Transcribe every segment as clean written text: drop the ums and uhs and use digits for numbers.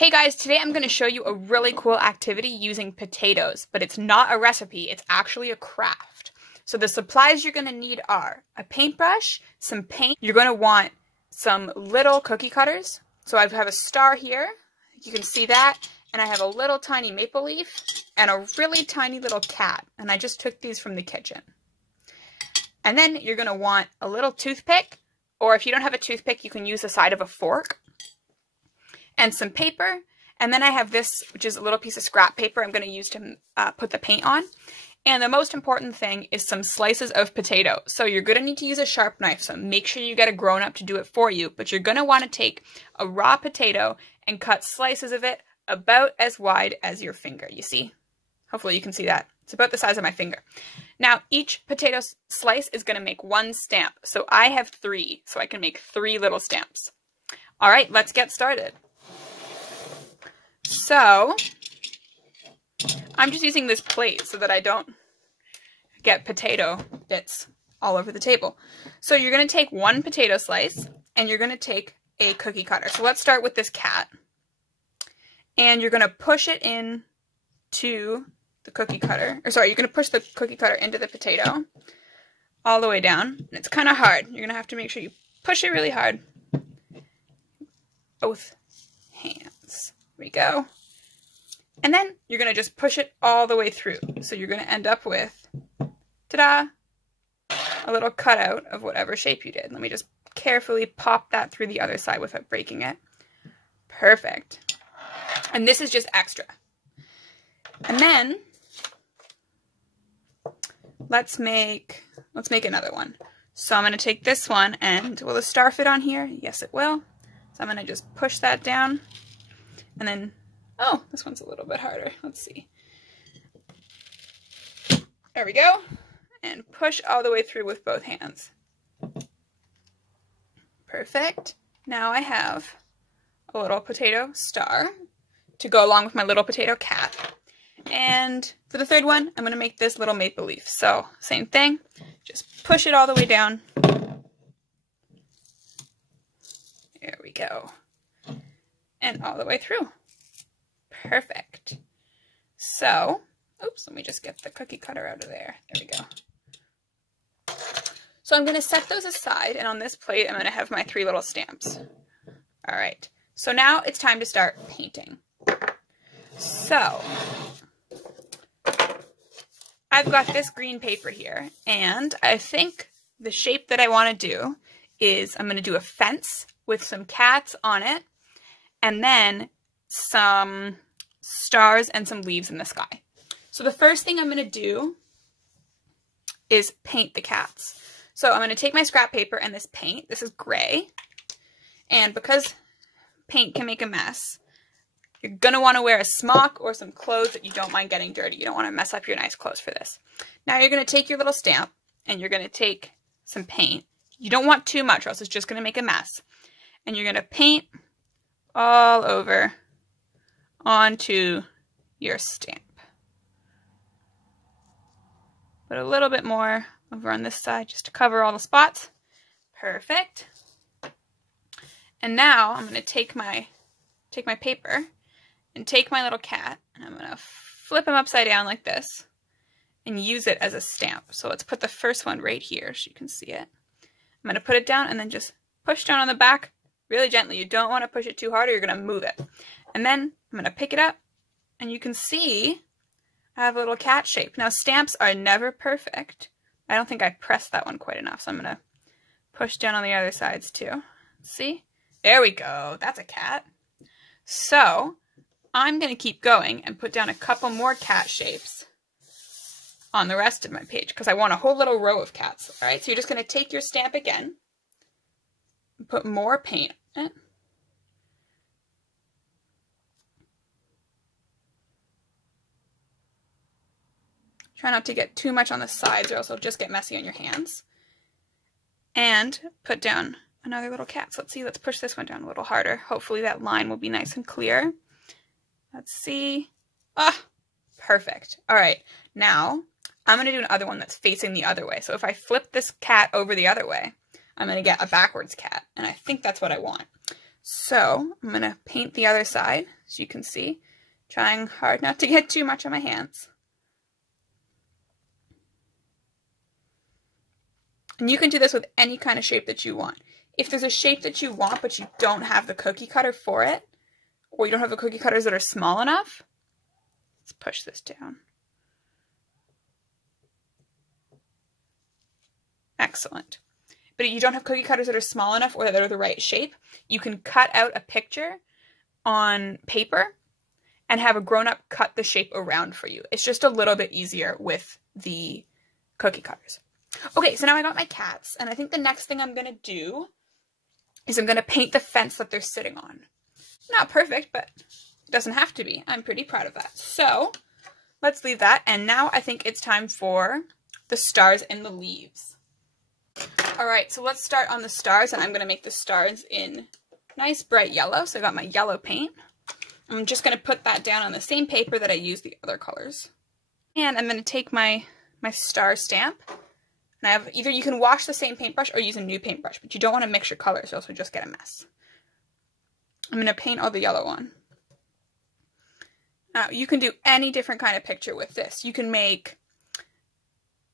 Hey guys, today I'm going to show you a really cool activity using potatoes, but it's not a recipe, it's actually a craft. So the supplies you're going to need are a paintbrush, some paint, you're going to want some little cookie cutters. So I have a star here, you can see that, and I have a little tiny maple leaf and a really tiny little cat, and I just took these from the kitchen. And then you're going to want a little toothpick, or if you don't have a toothpick, you can use the side of a fork. And some paper, and then I have this, which is a little piece of scrap paper I'm going to use to put the paint on. And the most important thing is some slices of potato. So you're going to need to use a sharp knife, so make sure you get a grown-up to do it for you. But you're going to want to take a raw potato and cut slices of it about as wide as your finger, you see? Hopefully you can see that. It's about the size of my finger. Now, each potato slice is going to make one stamp. So I have 3, so I can make 3 little stamps. All right, let's get started. So, I'm just using this plate so that I don't get potato bits all over the table. So you're going to take 1 potato slice and you're going to take a cookie cutter. So let's start with this cat. And you're going to push it in to the cookie cutter. Or sorry, you're going to push the cookie cutter into the potato all the way down. And it's kind of hard. You're going to have to make sure you push it really hard. Both hands. There we go. And then you're going to just push it all the way through. So you're going to end up with, ta-da, a little cutout of whatever shape you did. Let me just carefully pop that through the other side without breaking it. Perfect. And this is just extra. And then let's make another one. So I'm going to take this one, and will the star fit on here? Yes, it will. So I'm going to just push that down. And then, oh, this one's a little bit harder. Let's see. There we go. And push all the way through with both hands. Perfect. Now I have a little potato star to go along with my little potato cat. And for the third one, I'm going to make this little maple leaf. So, same thing. Just push it all the way down. There we go. And all the way through. Perfect. So, oops, let me just get the cookie cutter out of there. There we go. So I'm going to set those aside, and on this plate I'm going to have my 3 little stamps. All right. So now it's time to start painting. So, I've got this green paper here, and I think the shape that I want to do is I'm going to do a fence with some cats on it, and then some stars and some leaves in the sky. So the first thing I'm going to do is paint the cats. So I'm going to take my scrap paper and this paint. This is gray. And because paint can make a mess, you're going to want to wear a smock or some clothes that you don't mind getting dirty. You don't want to mess up your nice clothes for this. Now you're going to take your little stamp and you're going to take some paint. You don't want too much or else it's just going to make a mess. And you're going to paint all over onto your stamp. Put a little bit more over on this side just to cover all the spots. Perfect. And now I'm going to take my paper and take my little cat, and I'm going to flip him upside down like this and use it as a stamp. So let's put the first one right here so you can see it. I'm going to put it down and then just push down on the back really gently. You don't want to push it too hard or you're going to move it. And then I'm going to pick it up, and you can see I have a little cat shape. Now, stamps are never perfect. I don't think I pressed that one quite enough, so I'm going to push down on the other sides too. See? There we go. That's a cat. So, I'm going to keep going and put down a couple more cat shapes on the rest of my page because I want a whole little row of cats. All right, so you're just going to take your stamp again and put more paint on it. Try not to get too much on the sides or else it'll just get messy on your hands. And put down another little cat. So let's see, let's push this one down a little harder. Hopefully that line will be nice and clear. Let's see. Ah, perfect. All right, now I'm going to do another one that's facing the other way. So if I flip this cat over the other way, I'm going to get a backwards cat. And I think that's what I want. So I'm going to paint the other side, as you can see, trying hard not to get too much on my hands. And you can do this with any kind of shape that you want. If there's a shape that you want but you don't have the cookie cutter for it, or you don't have the cookie cutters that are small enough, let's push this down. Excellent. But if you don't have cookie cutters that are small enough or that are the right shape, you can cut out a picture on paper and have a grown-up cut the shape around for you. It's just a little bit easier with the cookie cutters. Okay, so now I got my cats, and I think the next thing I'm going to do is I'm going to paint the fence that they're sitting on. Not perfect, but it doesn't have to be. I'm pretty proud of that. So let's leave that, and now I think it's time for the stars and the leaves. Alright, so let's start on the stars, and I'm going to make the stars in nice bright yellow. So I got my yellow paint. I'm just going to put that down on the same paper that I used the other colors. And I'm going to take my star stamp. And I have either you can wash the same paintbrush or use a new paintbrush, but you don't want to mix your colors or else you'll just get a mess. I'm going to paint all the yellow on. Now, you can do any different kind of picture with this. You can make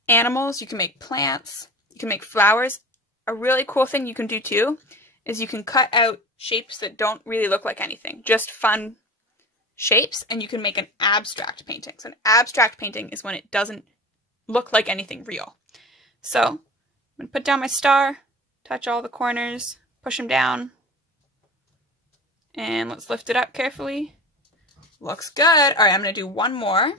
animals, you can make plants, you can make flowers. A really cool thing you can do too is you can cut out shapes that don't really look like anything, just fun shapes, and you can make an abstract painting. So an abstract painting is when it doesn't look like anything real. So I'm going to put down my star, touch all the corners, push them down, and let's lift it up carefully. Looks good. All right, I'm going to do one more.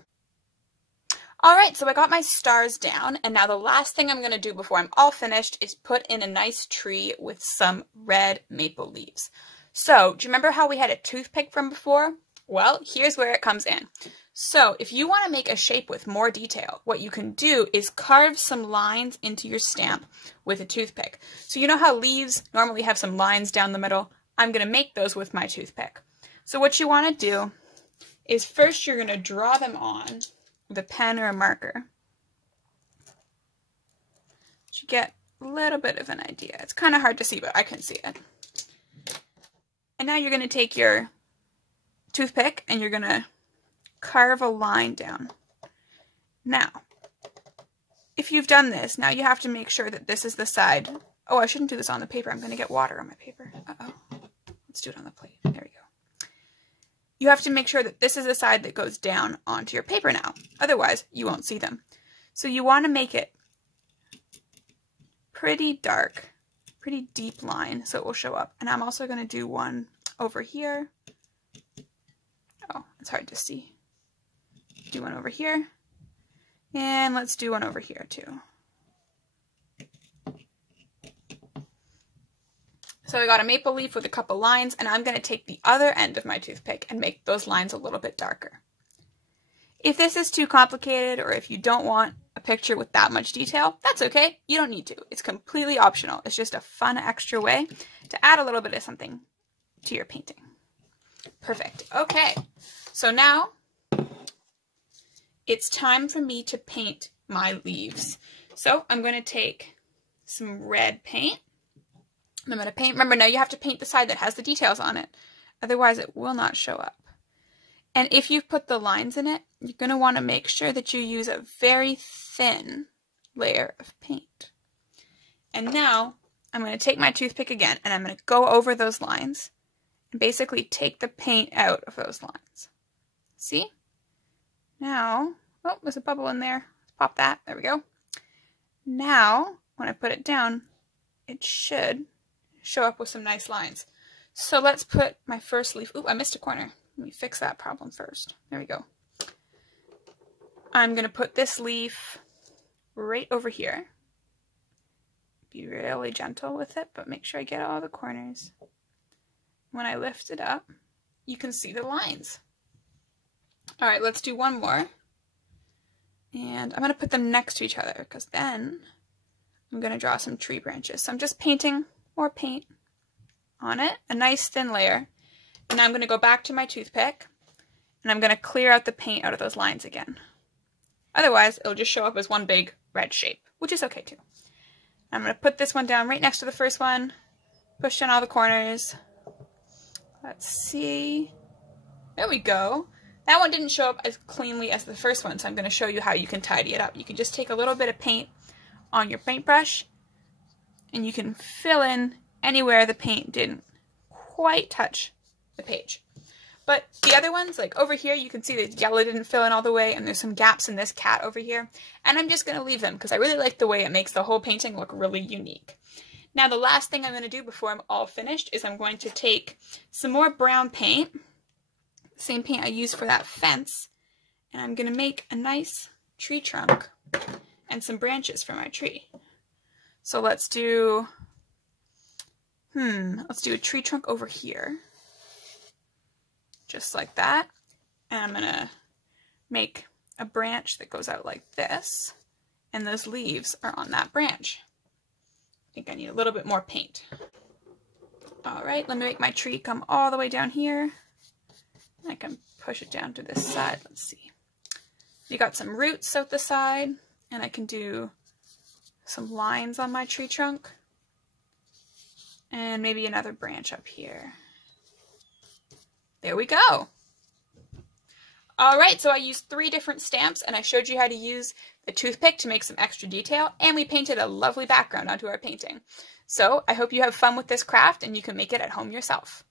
All right, so I got my stars down, and now the last thing I'm going to do before I'm all finished is put in a nice tree with some red maple leaves. So, do you remember how we had a toothpick from before? Well, here's where it comes in. So, if you want to make a shape with more detail, what you can do is carve some lines into your stamp with a toothpick. So you know how leaves normally have some lines down the middle? I'm going to make those with my toothpick. So what you want to do is first you're going to draw them on with a pen or a marker. You get a little bit of an idea. It's kind of hard to see, but I can see it. And now you're going to take your toothpick and you're going to carve a line down. Now, if you've done this, now you have to make sure that this is the side. Oh, I shouldn't do this on the paper. I'm going to get water on my paper. Uh-oh. Let's do it on the plate. There we go. You have to make sure that this is the side that goes down onto your paper now. Otherwise, you won't see them. So you want to make it pretty dark, pretty deep line so it will show up. And I'm also going to do one over here. Oh, it's hard to see. Do one over here. And let's do one over here too. So I got a maple leaf with a couple lines, and I'm going to take the other end of my toothpick and make those lines a little bit darker. If this is too complicated, or if you don't want a picture with that much detail, that's okay. You don't need to. It's completely optional. It's just a fun extra way to add a little bit of something to your painting. Perfect. Okay, so now it's time for me to paint my leaves. So I'm going to take some red paint. I'm going to paint, remember now you have to paint the side that has the details on it, otherwise it will not show up. And if you've put the lines in it, you're going to want to make sure that you use a very thin layer of paint. And now I'm going to take my toothpick again and I'm going to go over those lines and basically take the paint out of those lines. See? Now, oh, there's a bubble in there. Let's pop that. There we go. Now, when I put it down, it should show up with some nice lines. So let's put my first leaf. Ooh, I missed a corner. Let me fix that problem first. There we go. I'm going to put this leaf right over here. Be really gentle with it, but make sure I get all the corners. When I lift it up, you can see the lines. All right, let's do one more. And I'm going to put them next to each other because then I'm going to draw some tree branches. So I'm just painting more paint on it, a nice thin layer. And now I'm going to go back to my toothpick and I'm going to clear out the paint out of those lines again. Otherwise, it'll just show up as one big red shape, which is okay too. I'm going to put this one down right next to the first one, push down all the corners, Let's see. There we go. That one didn't show up as cleanly as the first one, so I'm going to show you how you can tidy it up. You can just take a little bit of paint on your paintbrush, and you can fill in anywhere the paint didn't quite touch the page. But the other ones, like over here, you can see the yellow didn't fill in all the way, and there's some gaps in this cat over here. And I'm just going to leave them because I really like the way it makes the whole painting look really unique. Now the last thing I'm going to do before I'm all finished is I'm going to take some more brown paint, same paint I used for that fence, and I'm going to make a nice tree trunk and some branches for my tree. So let's do, a tree trunk over here. Just like that. And I'm going to make a branch that goes out like this. And those leaves are on that branch. I think I need a little bit more paint. Alright, let me make my tree come all the way down here. I can push it down to this side. Let's see. You got some roots out the side. And I can do some lines on my tree trunk. And maybe another branch up here. There we go. Alright, so I used 3 different stamps and I showed you how to use the toothpick to make some extra detail, and we painted a lovely background onto our painting. So I hope you have fun with this craft and you can make it at home yourself.